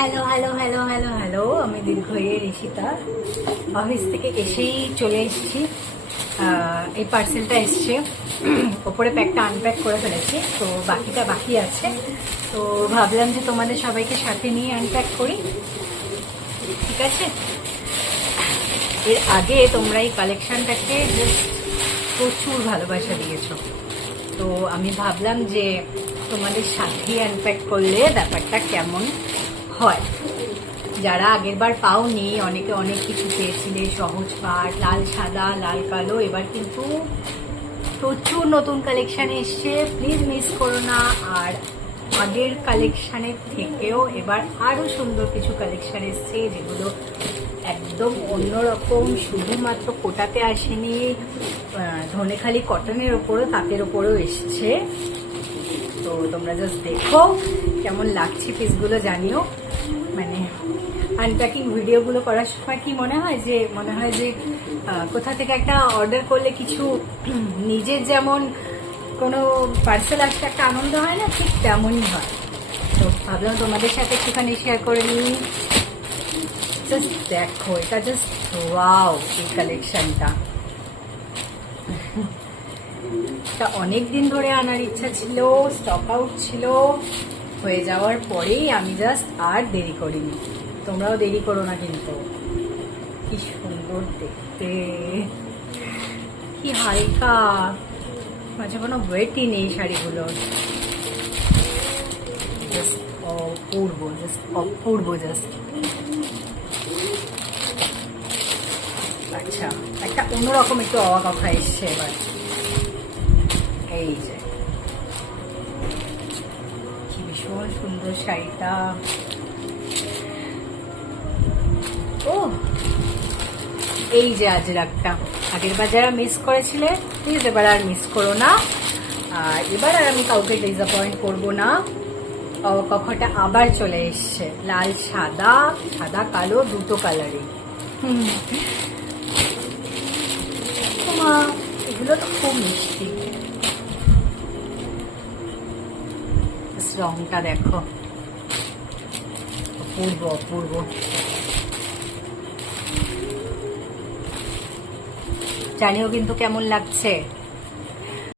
Hello hello hello hello hello, আমি দীর্ঘয়ে Rishita office থেকে এসেই চলে এসেছি। এই পার্সেলটা এসছে, ওপরে প্যাকটা আনপ্যাক করে ফেলেছি, তো বাকিটা বাকি আছে। তো ভাবলাম যে তোমাদের সবাইকে সাথে নিয়ে আনপ্যাক করি, ঠিক আছে? এর আগে তোমরা এই কালেকশনটাকে প্রচুর ভালোবাসা দিয়েছো, তো আমি ভাবলাম যে তোমাদের সাথেই আনপ্যাক করলে ব্যাপারটা কেমন হয়। যারা আগের বার পাওনি, অনেকে অনেক কিছু চেয়েছিলে, সহজ পাট, লাল সাদা, লাল কালো, এবার কিন্তু প্রচুর নতুন কালেকশন এসছে, প্লিজ মিস করো না। আর আগের কালেকশানের থেকেও এবার আরও সুন্দর কিছু কালেকশন এসছে, যেগুলো একদম অন্যরকম, শুধুমাত্র কোটাতে আসেনি, ধনেখালি কটনের ওপরও, তাঁতের ওপরেও এসছে। তো তোমরা জাস্ট দেখো কেমন লাগছে পিসগুলো, জানিও। মানে আনপ্যাকিং ভিডিওগুলো করার সময় কি মনে হয় যে কোথা থেকে একটা অর্ডার করলে কিছু নিজের যেমন কোনো পার্সেল আসতে একটা আনন্দ হয় না, ঠিক তেমনই হয়। তো ভাবলাম তোমাদের সাথে একটুখানি শেয়ার করে নিই। জাস্ট দেখো, এটা জাস্ট ওয়াও, এই কালেকশনটা অনেক দিন ধরে আনার ইচ্ছা ছিল, স্টক আউট ছিল, হয়ে যাওয়ার পরেই আমি জাস্ট আর দেরি করিনি। তোমরাও দেরি করো না কিন্তু। কি সুন্দর দেখতে, কি হালকা, মাঝে কোনো ওয়েটই নেই শাড়িগুলোর। জাস্ট অপূর্ব, জাস্ট অপূর্ব, জাস্ট। আচ্ছা, একটা অন্যরকম একটু অবাক কথা এসছে এবার। এই যে কি ভীষণ সুন্দর শাড়িটা। ও, এই যে আজরাকটা, আগের বার যারা মিস করেছিলে প্লিজ এবার আর মিস করো না। আর এবার আর আমি কাউকে ডিসঅ্যাপয়েন্ট করবো না। কখনটা আবার চলে এসছে, লাল সাদা, সাদা কালো, দুটো কালারই। এগুলো তো খুব মিষ্টি, রংটা দেখো, অপূর্ব অপূর্ব। জানিও কিন্তু কেমন লাগছে।